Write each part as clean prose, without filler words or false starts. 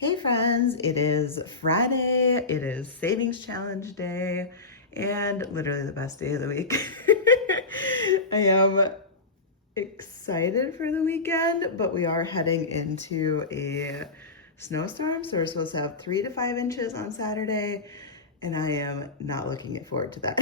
Hey friends, it is Friday, it is Savings Challenge Day, and literally the best day of the week. I am excited for the weekend, but we are heading into a snowstorm, so we're supposed to have 3 to 5 inches on Saturday, and I am not looking forward to that.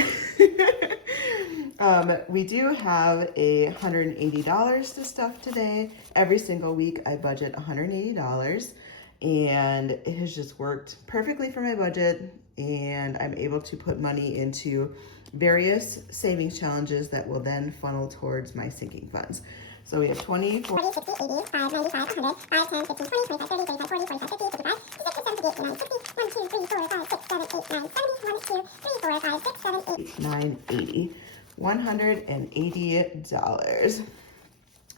We do have $180 to stuff today. Every single week I budget $180. And it has just worked perfectly for my budget, and I'm able to put money into various savings challenges that will then funnel towards my sinking funds. So we have 20, 40, 60, 80, 5, 95, 100, 5, 10, 15, 20, 25, 30, 35, 40, 45, 50, 55, 56, 57, 58, 59, 60, 1, 2, 3, 4, 5, 6, 7, 8, 9, 70, 1, 2, 3, 4, 5, 6, 7, 8, 9, 80. $180.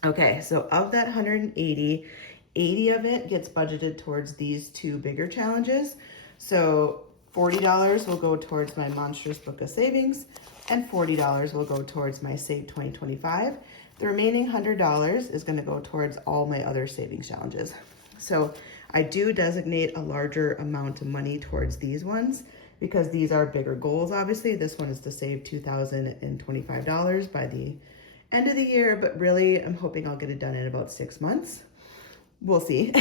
Okay, so of that 180, 80 of it gets budgeted towards these two bigger challenges. So $40 will go towards my Monstrous book of savings, and $40 will go towards my Save 2025. The remaining $100 is going to go towards all my other savings challenges. So I do designate a larger amount of money towards these ones because these are bigger goals, obviously. This one is to save $2,025 by the end of the year, but really I'm hoping I'll get it done in about 6 months. We'll see.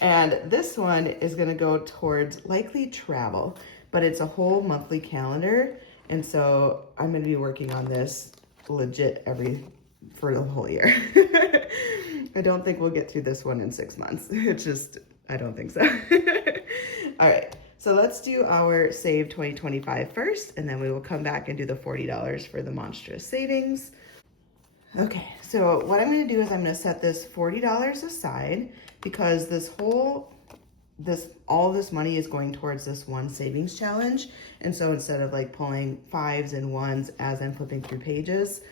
And this one is gonna go towards likely travel, but it's a whole monthly calendar. And so I'm gonna be working on this legit for the whole year. I don't think we'll get through this one in 6 months. It's just, I don't think so. All right, so let's do our Save 2025 first, and then we will come back and do the $40 for the Monstrous savings. Okay, so what I'm going to do is I'm going to set this $40 aside because all this money is going towards this one savings challenge. And so instead of like pulling 5s and 1s as I'm flipping through pages,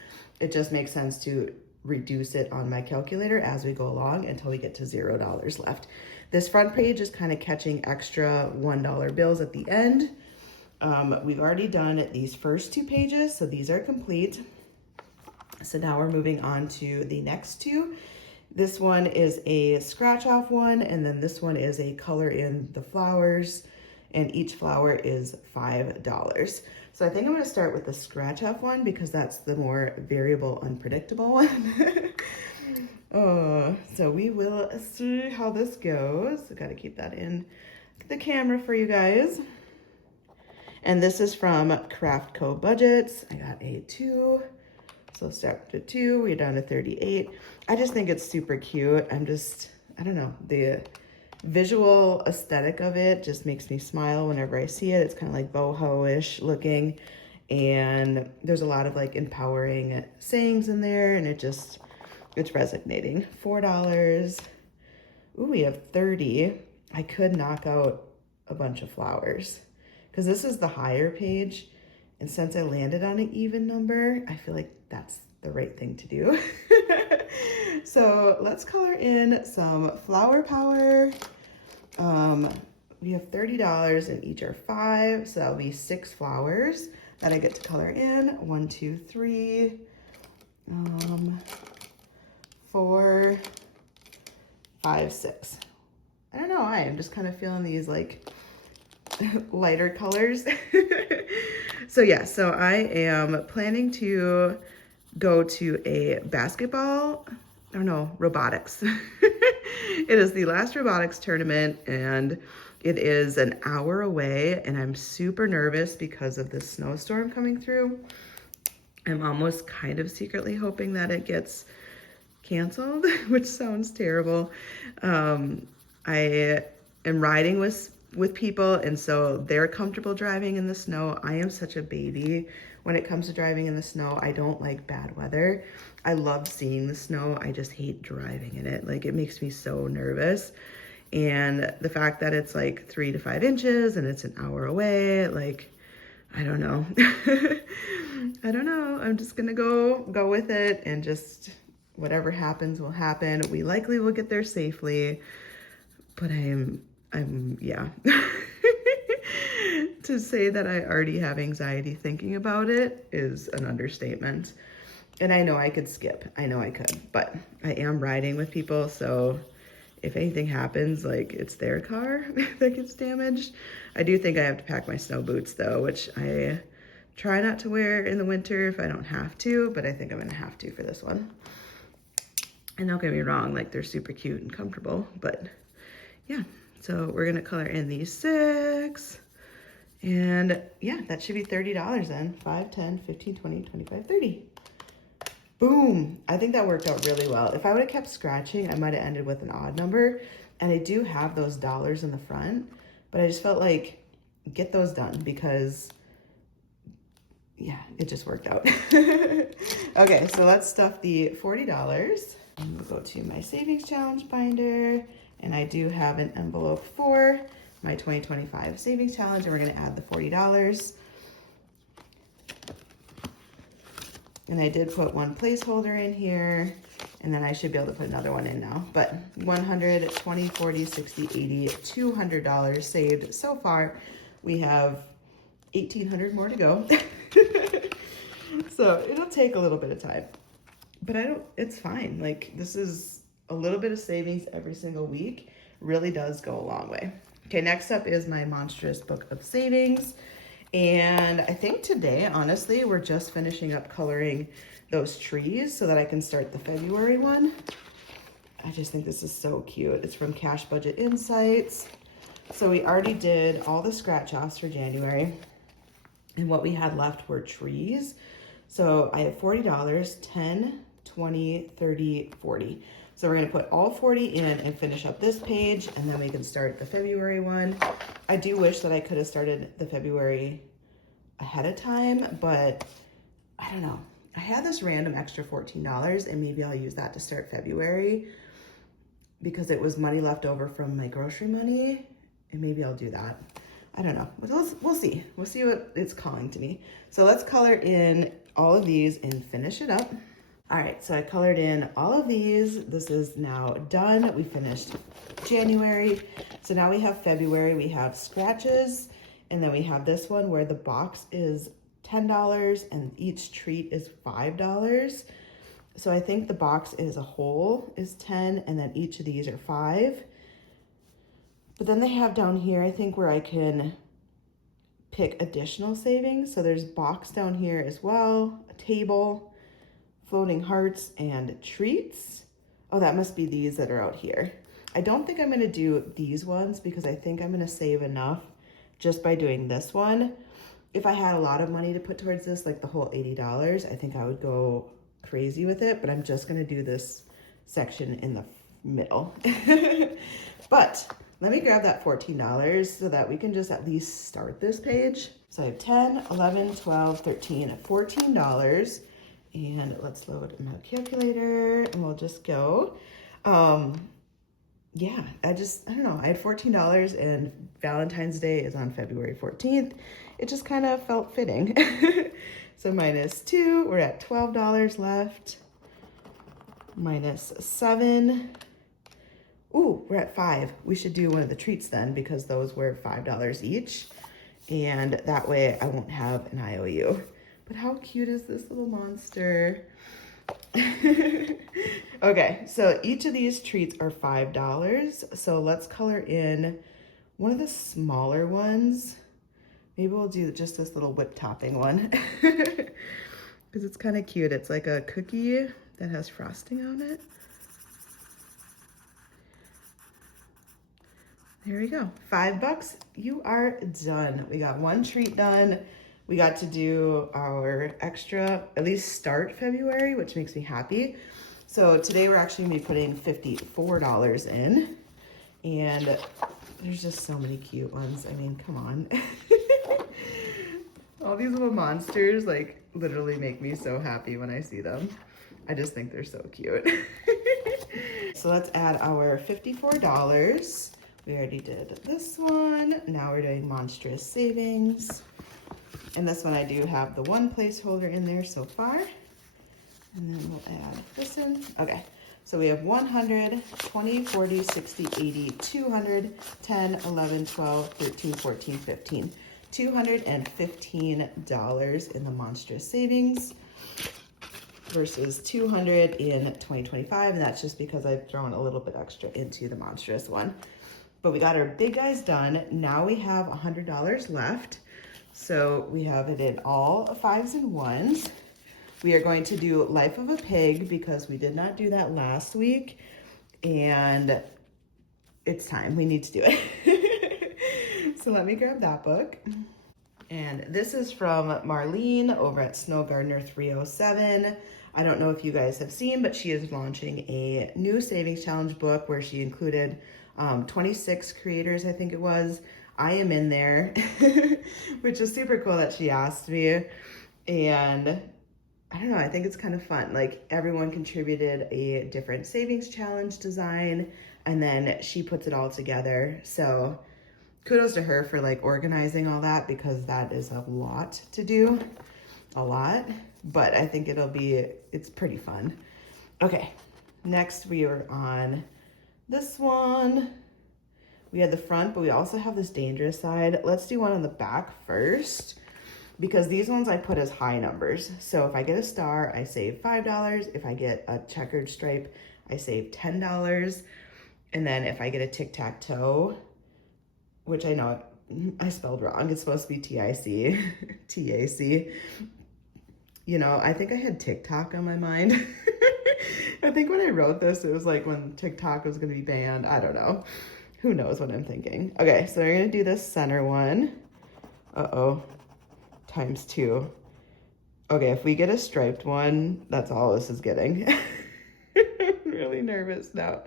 it just makes sense to reduce it on my calculator as we go along until we get to $0 left. This front page is kind of catching extra $1 bills at the end. We've already done these first 2 pages, so these are complete. So now we're moving on to the next 2. This one is a scratch off one, and then this one is a color in the flowers, and each flower is $5. So I think I'm going to start with the scratch off one because that's the more variable, unpredictable one. So we will see how this goes. I got to keep that in the camera for you guys. And this is from Craft Co Budgets. I got a 2. So step to 2, we're down to 38. I just think it's super cute. I don't know, the visual aesthetic of it just makes me smile whenever I see it. It's kind of like boho-ish looking, and there's a lot of like empowering sayings in there, and it's resonating. $4. Ooh, we have 30. I could knock out a bunch of flowers because this is the higher page. And since I landed on an even number, I feel like that's the right thing to do. So let's color in some flower power. We have $30 and each are 5. So that'll be 6 flowers that I get to color in. 1, 2, 3, 4, 5, 6. I don't know why, I'm just kind of feeling these like lighter colors. So yeah, so I am planning to go to a robotics. It is the last robotics tournament, and it is an hour away, and I'm super nervous because of this snowstorm coming through. I'm almost kind of secretly hoping that it gets canceled, which sounds terrible. I am riding with people, and so they're comfortable driving in the snow. I am such a baby when it comes to driving in the snow. I don't like bad weather. I love seeing the snow. I just hate driving in it. Like, it makes me so nervous. And the fact that it's like 3 to 5 inches and it's an hour away, like, I don't know. I don't know. I'm just gonna go with it, and just whatever happens will happen. We likely will get there safely, but I'm yeah. To say that I already have anxiety thinking about it is an understatement. And I know I could skip. I know I could, but I am riding with people, so if anything happens, like it's their car that gets damaged. I do think I have to pack my snow boots though, which I try not to wear in the winter if I don't have to, but I think I'm gonna have to for this one. And don't get me wrong, like they're super cute and comfortable, but yeah. So we're gonna color in these 6. And yeah, that should be $30 then. 5, 10, 15, 20, 25, 30. Boom. I think that worked out really well. If I would have kept scratching, I might have ended with an odd number. And I do have those dollars in the front, but I just felt like get those done because yeah, it just worked out. Okay, so let's stuff the $40. And we'll go to my savings challenge binder. And I do have an envelope for my 2025 savings challenge, and we're gonna add the $40. And I did put one placeholder in here, and then I should be able to put another one in now. But 100, 20, 40, 60, 80, $200 saved so far. We have 1,800 more to go. So it'll take a little bit of time, but it's fine. Like this is a little bit of savings every single week, really does go a long way. Okay, next up is my Monstrous book of savings. And I think today, honestly, we're just finishing up coloring those trees so that I can start the February one. I just think this is so cute. It's from Cash Budget Insights. So we already did all the scratch offs for January. And what we had left were trees. So I have $40, 10, 20, 30, 40. So we're gonna put all 40 in and finish up this page, and then we can start the February one. I do wish that I could have started the February ahead of time, but I don't know. I had this random extra $14, and maybe I'll use that to start February because it was money left over from my grocery money, and maybe I'll do that. I don't know. We'll see. We'll see what it's calling to me. So let's color in all of these and finish it up. All right, so I colored in all of these. This is now done. We finished January. So now we have February. We have scratches, and then we have this one where the box is $10 and each treat is $5. So I think the box as a whole is 10, and then each of these are 5. But then they have down here, I think, where I can pick additional savings. So there's box down here as well, a table, floating hearts, and treats. Oh, that must be these that are out here. I don't think I'm gonna do these ones because I think I'm gonna save enough just by doing this one. If I had a lot of money to put towards this, like the whole $80, I think I would go crazy with it, but I'm just gonna do this section in the middle. But let me grab that $14 so that we can just at least start this page. So I have 10, 11, 12, 13, $14. And let's load my calculator and we'll just go. Yeah, I don't know. I had $14 and Valentine's Day is on February 14th. It just kind of felt fitting. So -2, we're at $12 left. -7. Ooh, we're at 5. We should do one of the treats then because those were $5 each. And that way I won't have an IOU. But how cute is this little monster? Okay, so each of these treats are $5. So let's color in one of the smaller ones. Maybe we'll do just this little whip topping one because it's kind of cute. It's like a cookie that has frosting on it. There we go. $5. You are done. We got one treat done. We got to do our extra, at least start February, which makes me happy. So today we're actually gonna be putting $54 in. And there's just so many cute ones. I mean, come on. All these little monsters like literally make me so happy when I see them. I just think they're so cute. So let's add our $54. We already did this one. Now we're doing Monstrous savings. And this one I do have the one placeholder in there so far. And then we'll add this in. Okay, so we have 100, 20, 40, 60, 80, 200, 10, 11, 12, 13, 14, 15. $215 in the Monstrous savings. versus 200 in 2025, and that's just because I've thrown a little bit extra into the Monstrous one. But we got our big guys done. Now we have $100 left. So we have it in all 5s and 1s. We are going to do Life of a Pig because we did not do that last week, and it's time, we need to do it. So let me grab that book. And this is from Marlene over at Snow Gardener 307. I don't know if you guys have seen, but she is launching a new savings challenge book where she included 26 creators, I think it was. I am in there, which is super cool that she asked me. And I don't know, I think it's kind of fun. Like, everyone contributed a different savings challenge design, and then she puts it all together. So kudos to her for like organizing all that, because that is a lot to do, a lot, but I think it's pretty fun. Okay, next we are on this one. We had the front, but we also have this dangerous side. Let's do one on the back first, because these ones I put as high numbers. So if I get a star, I save $5. If I get a checkered stripe, I save $10. And then if I get a tic-tac-toe, which I know I spelled wrong, it's supposed to be T-I-C, T-A-C. You know, I think I had TikTok on my mind. I think when I wrote this, it was like when TikTok was gonna be banned. I don't know. Who knows what I'm thinking. Okay, so we're gonna do this center one. Uh-oh, ×2. Okay, if we get a striped one, that's all this is getting. I'm really nervous now.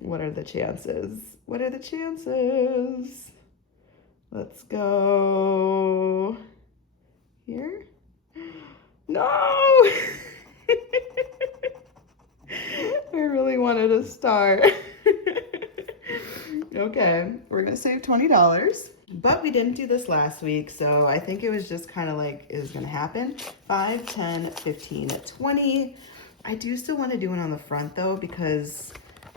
What are the chances? What are the chances? Let's go here. No! I really wanted a star. Okay, we're gonna save $20, but we didn't do this last week, so I think it was just kind of like it was gonna happen. 5, 10, 15, 20. I do still want to do one on the front though, because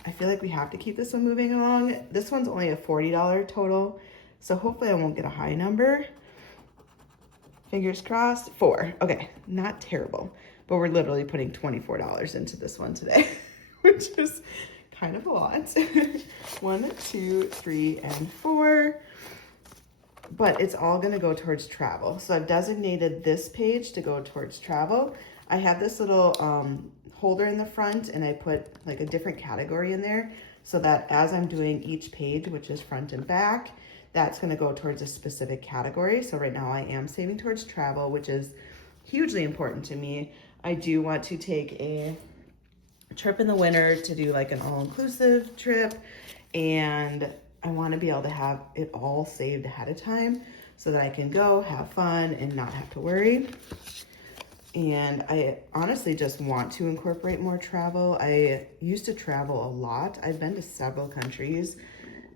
I feel like we have to keep this one moving along. This one's only a $40 total, so hopefully I won't get a high number. Fingers crossed. 4. Okay, not terrible, but we're literally putting $24 into this one today, which is kind of a lot. 1, 2, 3, and 4. But it's all gonna go towards travel. So I've designated this page to go towards travel. I have this little holder in the front, and I put like a different category in there so that as I'm doing each page, which is front and back, that's gonna go towards a specific category. So right now I am saving towards travel, which is hugely important to me. I do want to take a trip in the winter to do like an all-inclusive trip, and I want to be able to have it all saved ahead of time so that I can go have fun and not have to worry. And I honestly just want to incorporate more travel. I used to travel a lot. I've been to several countries,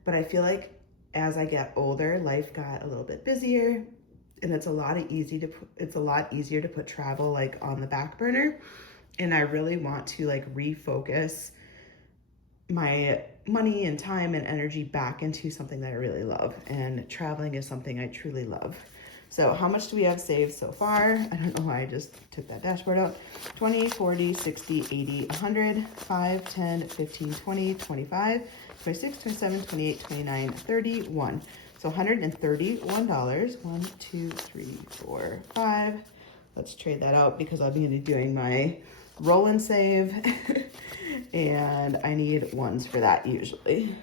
but I feel like as I get older, life got a little bit busier, and it's a lot easier to put travel like on the back burner. And I really want to like refocus my money and time and energy back into something that I really love. And traveling is something I truly love. So how much do we have saved so far? I don't know why I just took that dashboard out. 20, 40, 60, 80, 100, 5, 10, 15, 20, 25, 26, 27, 28, 29, 31. So $131. 1, 2, 3, 4, 5. Let's trade that out because I'll be doing my roll and save. And I need ones for that usually.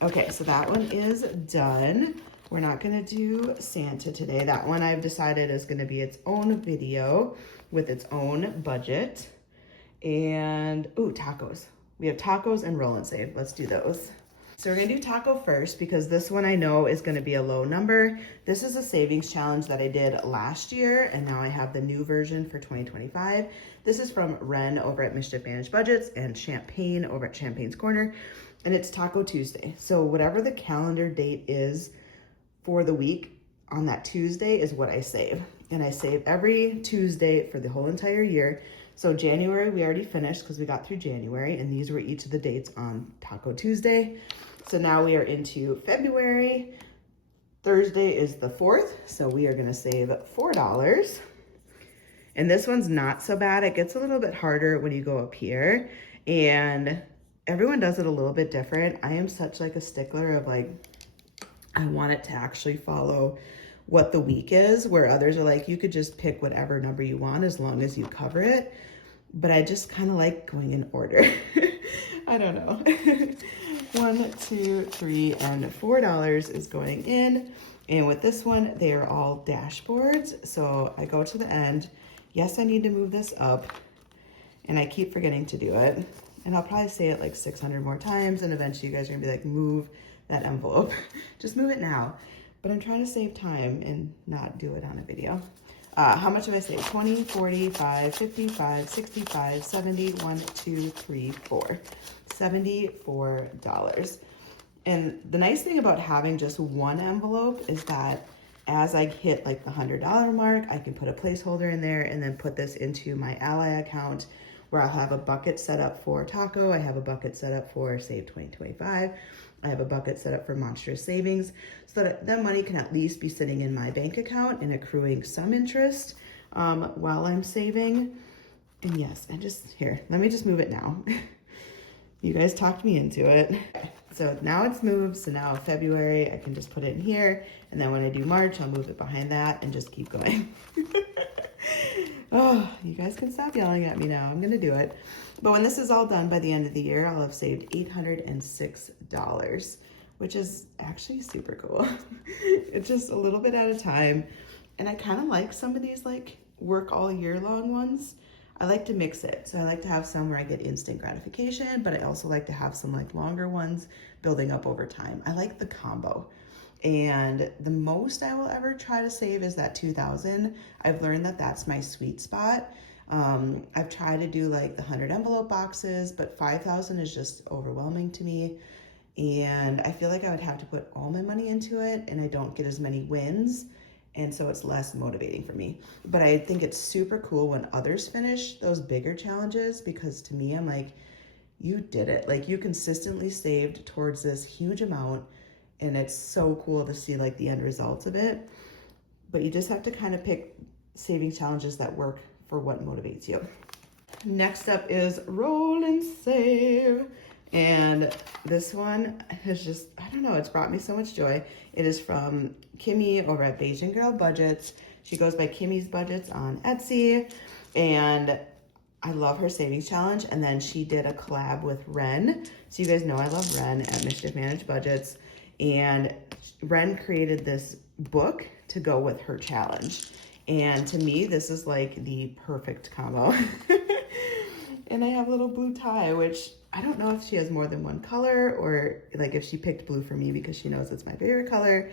Okay, so that one is done. We're not gonna do Santa today. That one I've decided is gonna be its own video with its own budget. And, ooh, tacos. We have tacos and roll and save. Let's do those. So we're gonna do taco first because this one I know is gonna be a low number. This is a savings challenge that I did last year, and now I have the new version for 2025. This is from Ren over at Mischief Managed Budgets and Champagne over at Champagne's Corner, and it's Taco Tuesday. So whatever the calendar date is for the week, on that Tuesday is what I save. And I save every Tuesday for the whole entire year. So January, we already finished because we got through January, and these were each of the dates on Taco Tuesday. So now we are into February. Thursday is the 4th, so we are gonna save $4. And this one's not so bad. It gets a little bit harder when you go up here, and everyone does it a little bit different. I am such like a stickler of like, I want it to actually follow what the week is, where others are like, you could just pick whatever number you want as long as you cover it. But I just kind of like going in order. I don't know. $1, $2, $3, and $4 is going in. And with this one, they are all dashboards. So I go to the end. Yes, I need to move this up, and I keep forgetting to do it. And I'll probably say it like 600 more times, and eventually you guys are gonna be like, move that envelope. Just move it now. But I'm trying to save time and not do it on a video. How much have I saved? 20, 45, 55, 65, 70, 1, 2, 3, 4. $74. And the nice thing about having just one envelope is that as I hit like the $100 mark, I can put a placeholder in there and then put this into my Ally account, where I'll have a bucket set up for taco. I have a bucket set up for Save 2025. I have a bucket set up for Monstrous savings, so that money can at least be sitting in my bank account and accruing some interest while I'm saving. And yes, and just here, let me just move it now. You guys talked me into it. Okay, so now it's moved. So now February, I can just put it in here. And then when I do March, I'll move it behind that and just keep going. Oh, you guys can stop yelling at me now. I'm gonna do it. But when this is all done by the end of the year, I'll have saved $806, which is actually super cool. It's just a little bit at a time. And I kind of like some of these like work all year long ones. I like to mix it. So I like to have some where I get instant gratification, but I also like to have some like longer ones building up over time. I like the combo. And the most I will ever try to save is that 2,000. I've learned that that's my sweet spot. I've tried to do like the 100 envelope boxes, but 5,000 is just overwhelming to me. And I feel like I would have to put all my money into it, and I don't get as many wins. And so it's less motivating for me. But I think it's super cool when others finish those bigger challenges, because to me, I'm like, you did it. Like, you consistently saved towards this huge amount, and it's so cool to see like the end results of it. But you just have to kind of pick saving challenges that work for what motivates you. Next up is Roll and Save. And this one has just, I don't know, it's brought me so much joy. It is from Kimmy over at Beijing Girl Budgets. She goes by Kimmy's Budgets on Etsy, and I love her savings challenge. And then she did a collab with Ren. So you guys know I love Ren at Mischief Managed Budgets. And Ren created this book to go with her challenge. And to me, this is like the perfect combo. And I have a little blue tie, which I don't know if she has more than one color, or like if she picked blue for me because she knows it's my favorite color,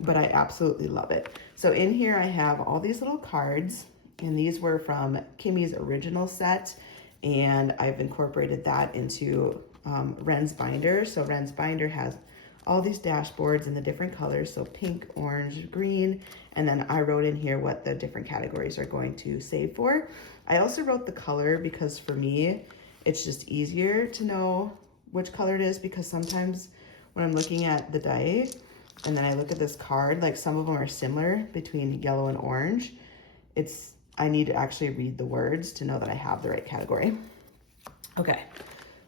but I absolutely love it. So in here I have all these little cards, and these were from Kimmy's original set, and I've incorporated that into Ren's binder. So Ren's binder has all these dashboards in the different colors, so pink, orange, green, and then I wrote in here what the different categories are going to save for. I also wrote the color because for me, it's just easier to know which color it is, because sometimes when I'm looking at the die and then I look at this card, like some of them are similar between yellow and orange. I need to actually read the words to know that I have the right category. Okay,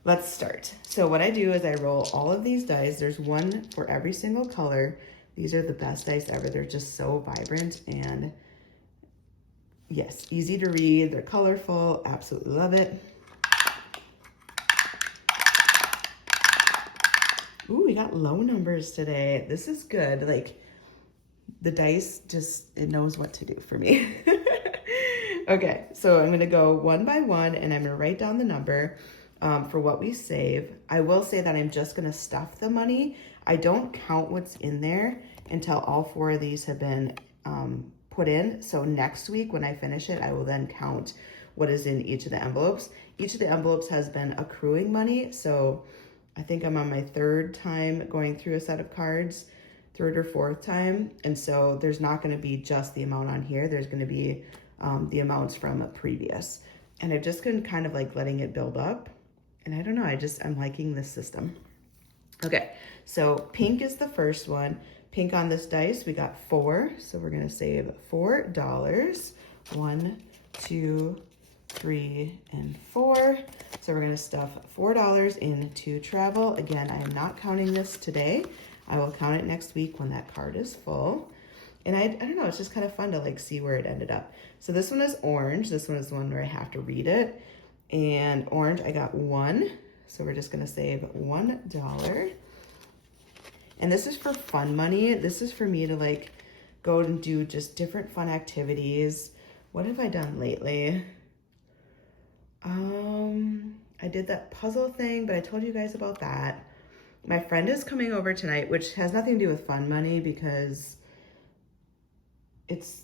let's start. So what I do is I roll all of these dice. There's one for every single color. These are the best dice ever. They're just so vibrant and yes, easy to read. They're colorful. Absolutely love it. Ooh, we got low numbers today. This is good. Like, the dice just, it knows what to do for me. Okay, so I'm gonna go one by one, and I'm gonna write down the number for what we save. I will say that I'm just gonna stuff the money. I don't count what's in there until all 4 of these have been put in. So next week when I finish it, I will then count what is in each of the envelopes. Each of the envelopes has been accruing money, so I think I'm on my 3rd time going through a set of cards, 3rd or 4th time. And so there's not gonna be just the amount on here. There's gonna be the amounts from a previous. And I've just been kind of like letting it build up. And I don't know, I'm liking this system. Okay, so pink is the first one. Pink on this dice, we got 4. So we're gonna save $4. 1, 2, 3, and 4. So we're gonna stuff $4 into travel. Again, I am not counting this today. I will count it next week when that card is full. And I don't know, it's just kind of fun to like see where it ended up. So this one is orange. This one is the one where I have to read it. And orange, I got 1. So we're just gonna save $1. And this is for fun money. This is for me to like go and do just different fun activities. What have I done lately? I did that puzzle thing, but I told you guys about that. My friend is coming over tonight, which has nothing to do with fun money because it's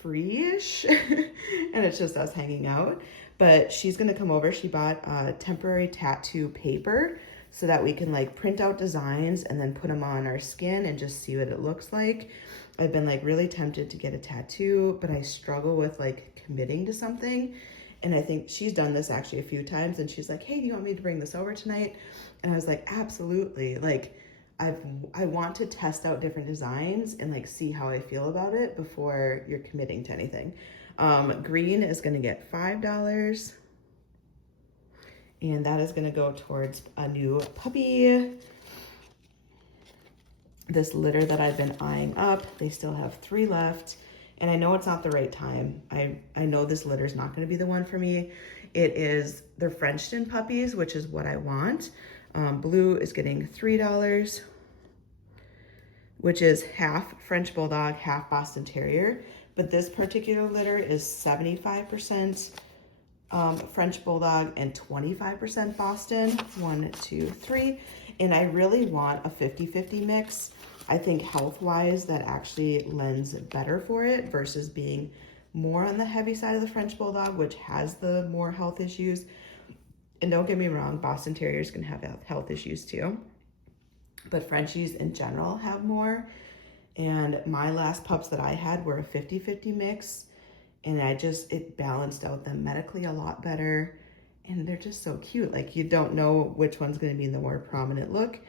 free-ish and it's just us hanging out. But she's gonna come over. She bought temporary tattoo paper so that we can like print out designs and then put them on our skin and just see what it looks like. I've been like really tempted to get a tattoo, but I struggle with like committing to something. And I think she's done this actually a few times and she's like, hey, do you want me to bring this over tonight? And I was like, absolutely. Like I want to test out different designs and like see how I feel about it before you're committing to anything. Green is gonna get $5. And that is gonna go towards a new puppy. This litter that I've been eyeing up, they still have 3 left. And I know it's not the right time. I know this litter is not gonna be the one for me. They're Frenchton puppies, which is what I want. Blue is getting $3, which is half French Bulldog, half Boston Terrier. But this particular litter is 75% French Bulldog and 25% Boston. 1, 2, 3. And I really want a 50-50 mix. I think health-wise, that actually lends better for it versus being more on the heavy side of the French Bulldog, which has the more health issues. And don't get me wrong, Boston Terriers can have health issues too. But Frenchies in general have more. And my last pups that I had were a 50-50 mix. And it balanced out them medically a lot better. And they're just so cute. Like you don't know which one's gonna be the more prominent look.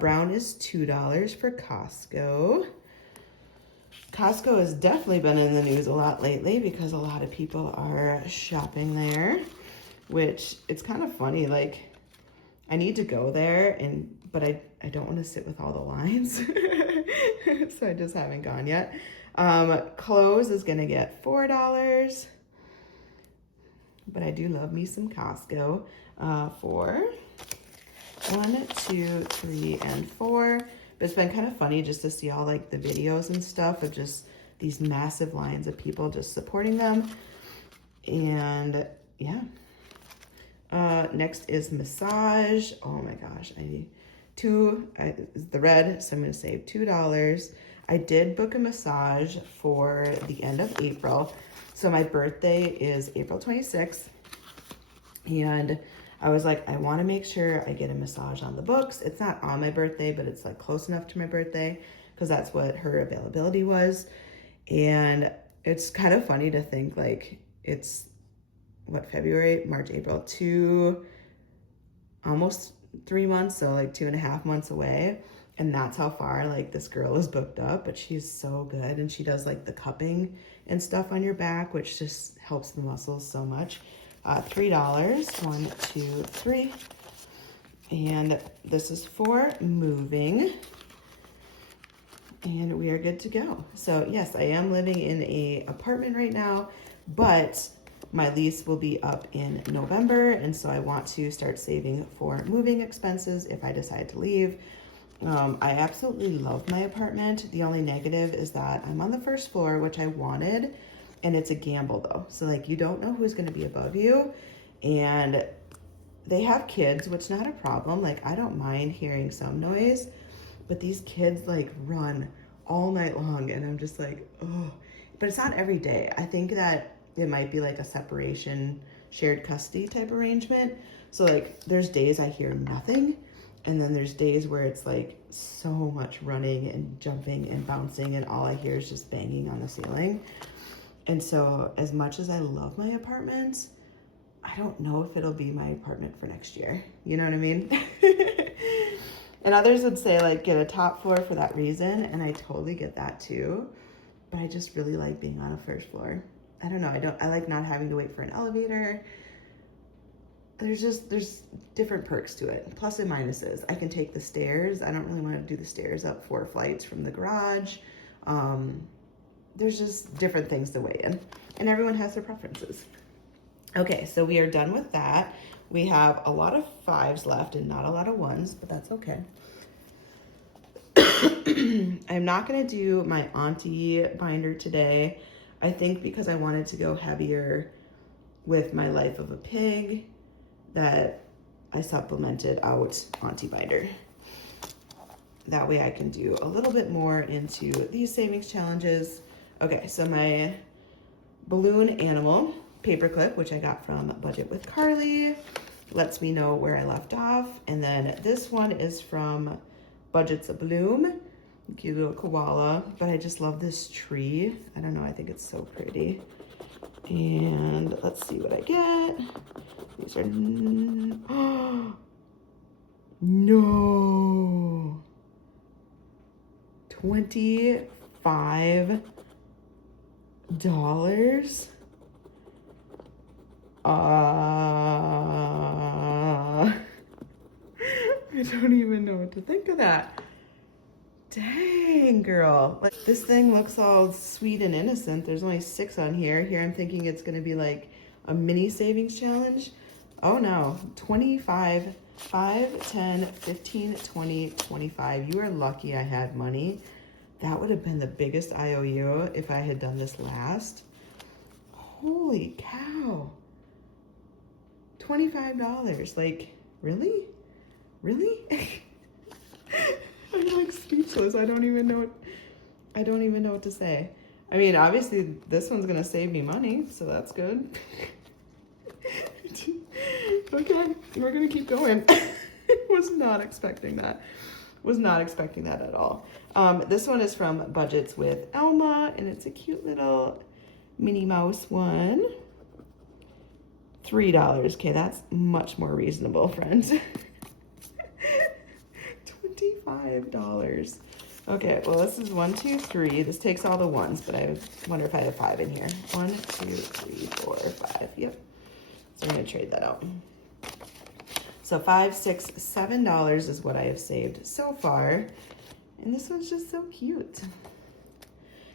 Brown is $2 for Costco. Costco has definitely been in the news a lot lately because a lot of people are shopping there, which it's kind of funny. Like I need to go there but I don't want to sit with all the lines. So I just haven't gone yet. Clothes is gonna get $4. But I do love me some Costco for 1, 2, 3, and 4. But it's been kind of funny just to see all like the videos and stuff of just these massive lines of people just supporting them. And yeah. Next is massage. Oh my gosh, I need the red, so I'm gonna save $2. I did book a massage for the end of April. So my birthday is April 26th. And I was like, I want to make sure I get a massage on the books. It's not on my birthday, but it's like close enough to my birthday because that's what her availability was. And it's kind of funny to think like it's February, March, April, almost 3 months. So like 2.5 months away. And that's how far like this girl is booked up, but she's so good. And she does like the cupping and stuff on your back, which just helps the muscles so much. $3, 1, 2, 3. And this is for moving. And we are good to go. So yes, I am living in an apartment right now, but my lease will be up in November. And so I want to start saving for moving expenses if I decide to leave. I absolutely love my apartment. The only negative is that I'm on the first floor, which I wanted, and it's a gamble though. So like you don't know who's gonna be above you, and they have kids, which is not a problem. Like I don't mind hearing some noise, but these kids like run all night long and I'm just like, oh, but it's not every day. I think that it might be like a separation, shared custody type arrangement. So like there's days I hear nothing. And then there's days where it's like so much running and jumping and bouncing and all I hear is just banging on the ceiling. And so as much as I love my apartment, I don't know if it'll be my apartment for next year. You know what I mean? And others would say like get a top floor for that reason. And I totally get that too. But I just really like being on a first floor. I don't know, I like not having to wait for an elevator. There's different perks to it, plus and minuses. I can take the stairs. I don't really want to do the stairs up 4 flights from the garage. There's just different things to weigh in, and everyone has their preferences. Okay, so we are done with that. We have a lot of 5s left and not a lot of 1s, but that's okay. I'm not gonna do my auntie binder today. I think because I wanted to go heavier with my Life of a Pig, that I supplemented out auntie binder. That way I can do a little bit more into these savings challenges. Okay, so my balloon animal paperclip, which I got from Budget with Carly, lets me know where I left off. And then this one is from Budget's a Bloom, cute little koala, but I just love this tree. I don't know, I think it's so pretty. And let's see what I get. These are, no, $25. I don't even know what to think of that. Dang, girl. Like, this thing looks all sweet and innocent. There's only 6 on here. Here I'm thinking it's gonna be like a mini savings challenge. Oh no, 25, 5, 10, 15, 20, 25. You are lucky I had money. That would have been the biggest IOU if I had done this last. Holy cow. $25, like, really? Really? I'm like speechless. I don't even know what to say. I mean, obviously this one's gonna save me money, so that's good. Okay, we're gonna keep going. Was not expecting that. Was not expecting that at all. This one is from Budgets with Elma, and it's a cute little Minnie Mouse one. $3. Okay, that's much more reasonable, friends. $25. Okay, well, this is 1, 2, 3. This takes all the 1s, but I wonder if I have 5 in here. 1, 2, 3, 4, 5. Yep. So I'm gonna trade that out. So $5, $6, $7 is what I have saved so far. And this one's just so cute.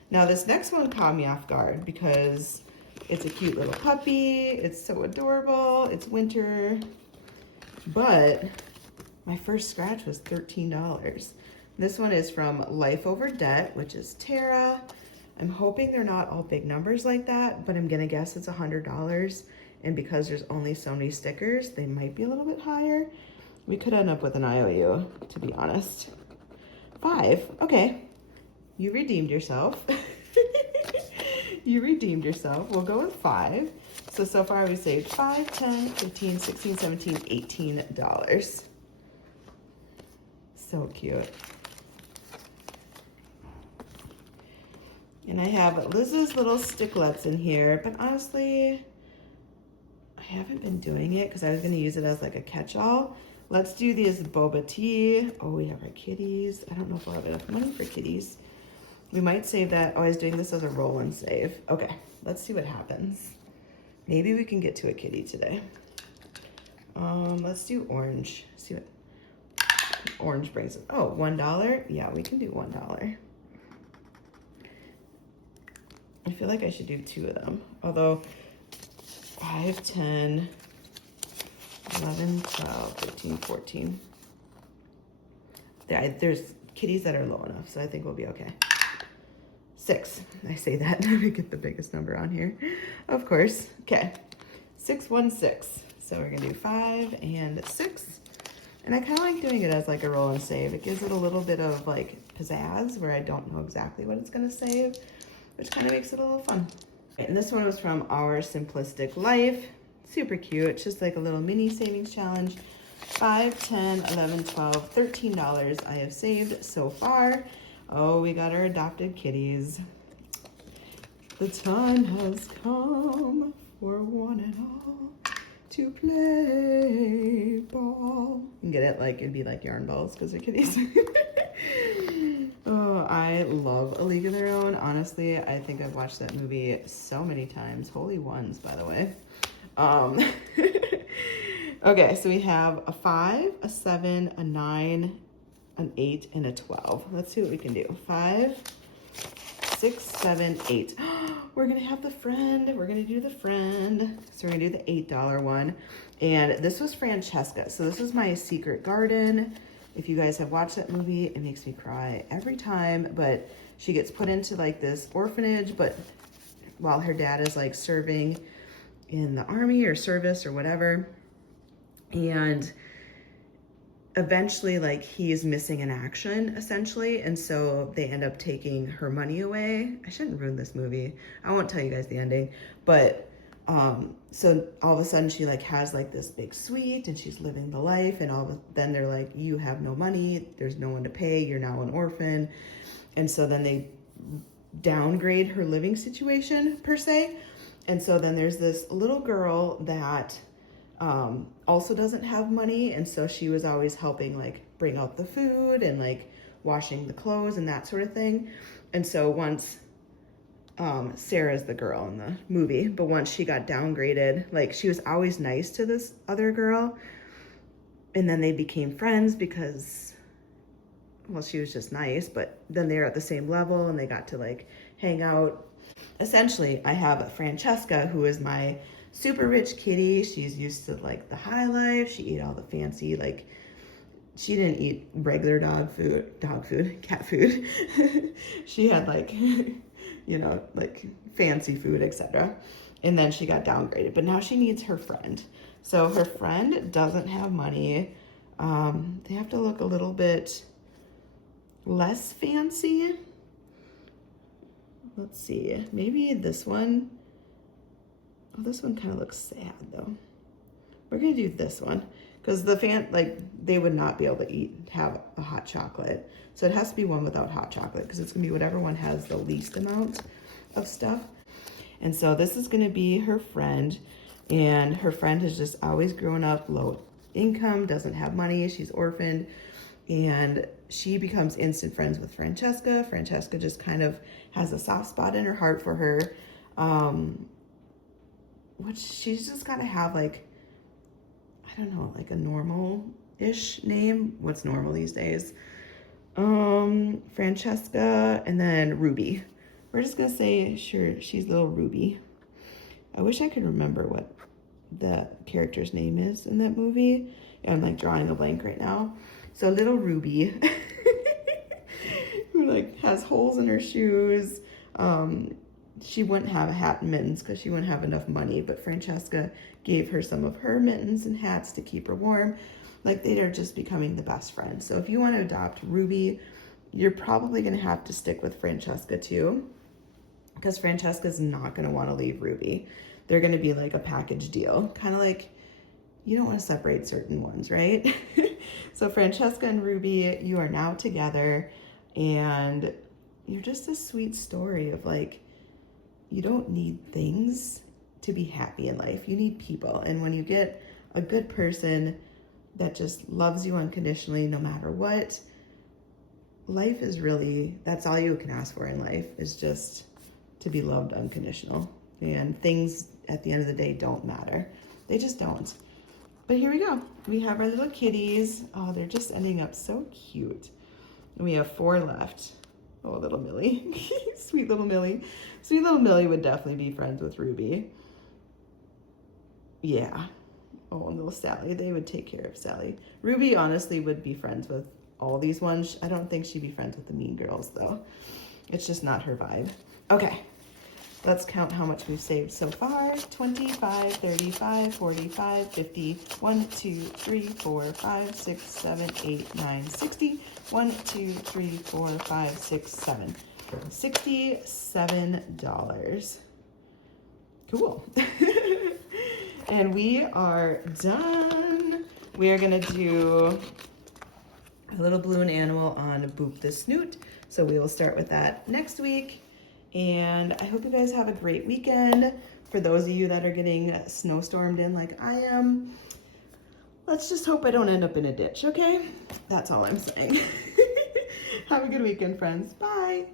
Now this next one caught me off guard because it's a cute little puppy. It's so adorable. It's winter. But my first scratch was $13. This one is from Life Over Debt, which is Tara. I'm hoping they're not all big numbers like that, but I'm gonna guess it's $100. And because there's only so many stickers, they might be a little bit higher. We could end up with an IOU, to be honest. 5, okay. You redeemed yourself. You redeemed yourself. We'll go with 5. So far we saved 5, 10, 15, 16, 17, $18. So cute. And I have Liz's little sticklets in here, but honestly, I haven't been doing it because I was going to use it as like a catch-all. Let's do these Boba Tea. Oh, we have our kitties. I don't know if we'll have enough money for kitties. We might save that. Oh, I was doing this as a roll and save. Okay, let's see what happens. Maybe we can get to a kitty today. Let's do orange. See what orange brings us. Oh, $1? Yeah, we can do $1. I feel like I should do 2 of them. Although 5, 10, 11, 12, 13, 14. There's kitties that are low enough, so I think we'll be okay. 6. I say that to get the biggest number on here. Of course. Okay. 6, 1, 6. So we're going to do 5 and 6. And I kind of like doing it as like a roll and save. It gives it a little bit of like pizzazz where I don't know exactly what it's going to save, which kind of makes it a little fun. And this one was from Our Simplistic Life. Super cute. It's just like a little mini savings challenge. 5, 10, 11, 12, $13 I have saved so far. Oh, we got our adopted kitties. The time has come for one and all to play ball. You can get it like, it'd be like yarn balls because they're kitties. Oh, I love A League of Their Own. Honestly, I think I've watched that movie so many times. Holy ones, by the way. Okay, so we have a 5, a 7, a 9, an 8, and a 12. Let's see what we can do. 5, 6, 7, 8. We're gonna have the friend. We're gonna do the friend. So we're gonna do the $8 one. And this was Francesca. So this was my secret garden. If you guys have watched that movie, it makes me cry every time. But she gets put into like this orphanage, but while her dad is like serving in the army or service or whatever. And eventually, like, he's missing in action, essentially, and so they end up taking her money away. I shouldn't ruin this movie. I won't tell you guys the ending, but so all of a sudden she like has like this big suite and she's living the life, and then they're like, you have no money, there's no one to pay, you're now an orphan. And so then they downgrade her living situation per se. And so then there's this little girl that also doesn't have money, and so she was always helping like bring out the food and like washing the clothes and that sort of thing. And so once Sarah's the girl in the movie, but once she got downgraded, like she was always nice to this other girl, and then they became friends because, well, she was just nice, but then they were at the same level and they got to like hang out. Essentially, I have Francesca, who is my super rich kitty. She's used to like the high life. She ate all the fancy, like, she didn't eat regular cat food. She had like, you know, like fancy food, etc. And then she got downgraded, but now she needs her friend. So her friend doesn't have money. They have to look a little bit less fancy. Let's see, maybe this one. Oh, this one kind of looks sad though. We're gonna do this one because they would not be able to have a hot chocolate. So it has to be one without hot chocolate because it's gonna be whatever one has the least amount of stuff. And so this is gonna be her friend, and her friend has just always grown up low income, doesn't have money, she's orphaned, and she becomes instant friends with Francesca. Francesca just kind of has a soft spot in her heart for her. Which she's just gotta have like, I don't know, like a normal-ish name. What's normal these days? Francesca, and then Ruby. We're just gonna say, sure, she's little Ruby. I wish I could remember what the character's name is in that movie. I'm like drawing a blank right now. So little Ruby, who like has holes in her shoes. She wouldn't have a hat and mittens because she wouldn't have enough money, but Francesca gave her some of her mittens and hats to keep her warm. Like, they are just becoming the best friends. So if you want to adopt Ruby, you're probably going to have to stick with Francesca too, because Francesca's not going to want to leave Ruby. They're going to be like a package deal, kind of like you don't want to separate certain ones, right? So Francesca and Ruby, you are now together, and you're just a sweet story of like, you don't need things to be happy in life. You need people. And when you get a good person that just loves you unconditionally, no matter what, life is really, that's all you can ask for in life, is just to be loved unconditional. And things at the end of the day don't matter. They just don't. But here we go. We have our little kitties. Oh, they're just ending up so cute. And we have 4 left. Oh, little Millie. Sweet little Millie. Sweet little Millie would definitely be friends with Ruby. Yeah. Oh, and little Sally. They would take care of Sally. Ruby honestly would be friends with all these ones. I don't think she'd be friends with the mean girls though. It's just not her vibe. Okay. Let's count how much we've saved so far. 25, 35, 45, 50, 1, 2, 3, 4, 5, 6, 7, 8, 9, 60. 1, 2, 3, 4, 5, 6, 7. $67. Cool. And we are done. We are gonna do a little balloon animal on Boop the Snoot. So we will start with that next week. And I hope you guys have a great weekend. For those of you that are getting snowstormed in like I am, let's just hope I don't end up in a ditch, okay? That's all I'm saying. Have a good weekend, friends. Bye.